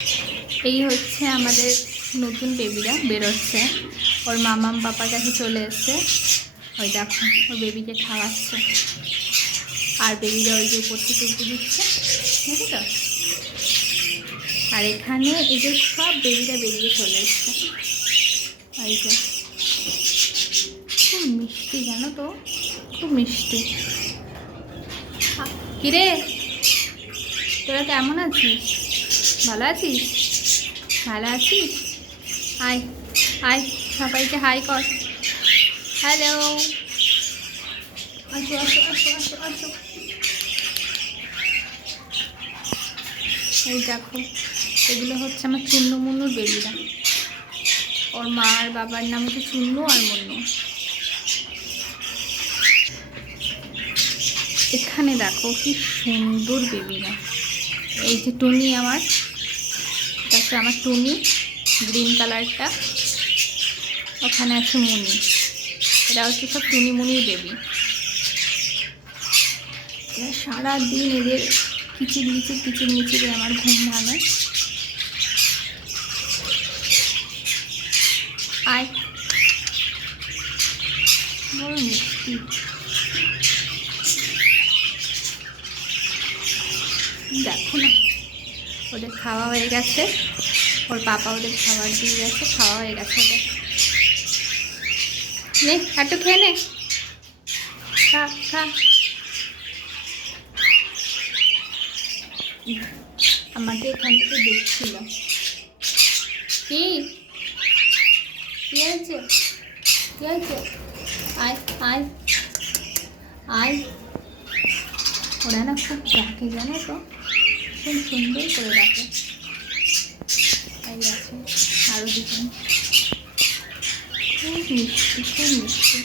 এই হচ্ছে আমাদের নতুন বেবিরা বেরোচ্ছে। ওর মামাম পাপার কাছে চলে এসছে। ওই দেখো ওর বেবিকে খাওয়াচ্ছে, আর বেবিরা ওই যে উপর থেকে উঠে দিচ্ছে, বুঝলি তো। আর এখানে এদের সব বেবিরা বেরিয়ে চলে এসছে। এই যে খুব মিষ্টি, জানো তো, খুব মিষ্টি। কিরে, তোরা কেমন আছিস? ভালো আছিস? ভালো আছিস? হাই হাই, সবাইকে হাই কর। হ্যালো, আসো আসো আসো আসো আসো। এই দেখো, এগুলো হচ্ছে আমার চুন্নু মুন্নুর বেবিরা। ওর মা আর বাবার নাম হচ্ছে চুন্নু আর মুন্নু। এখানে দেখো কি সুন্দর বেবিরা। এই যে টুনি আমার, তারপরে আমার টুনি গ্রিন কালারটা, ওখানে আছে মুনি। এরা হচ্ছে সব টুনি মুনির বেবি। এরা সারাদিন এদের কিচির মিচির কিচির মিচিরে আমার ঘুম ভাঙে। আয়, বড় মিষ্টি। দেখো না, ওদের খাওয়া হয়ে গেছে, ওর পাপা ওদের খাবার দিয়ে গেছে, খাওয়া হয়ে গেছে ওদের। নে একটু খেয়ে নে, খা খা। আমাকে এখান থেকে দেখছিল। কি হয়েছে? কি হয়েছে? আয় আয় আয়। ওরা না খুব ডাকে, জানো তো, খুব সুন্দর করে ডাকে। এই আছে আরও দুজন, খুব মিষ্টি খুব মিষ্টি।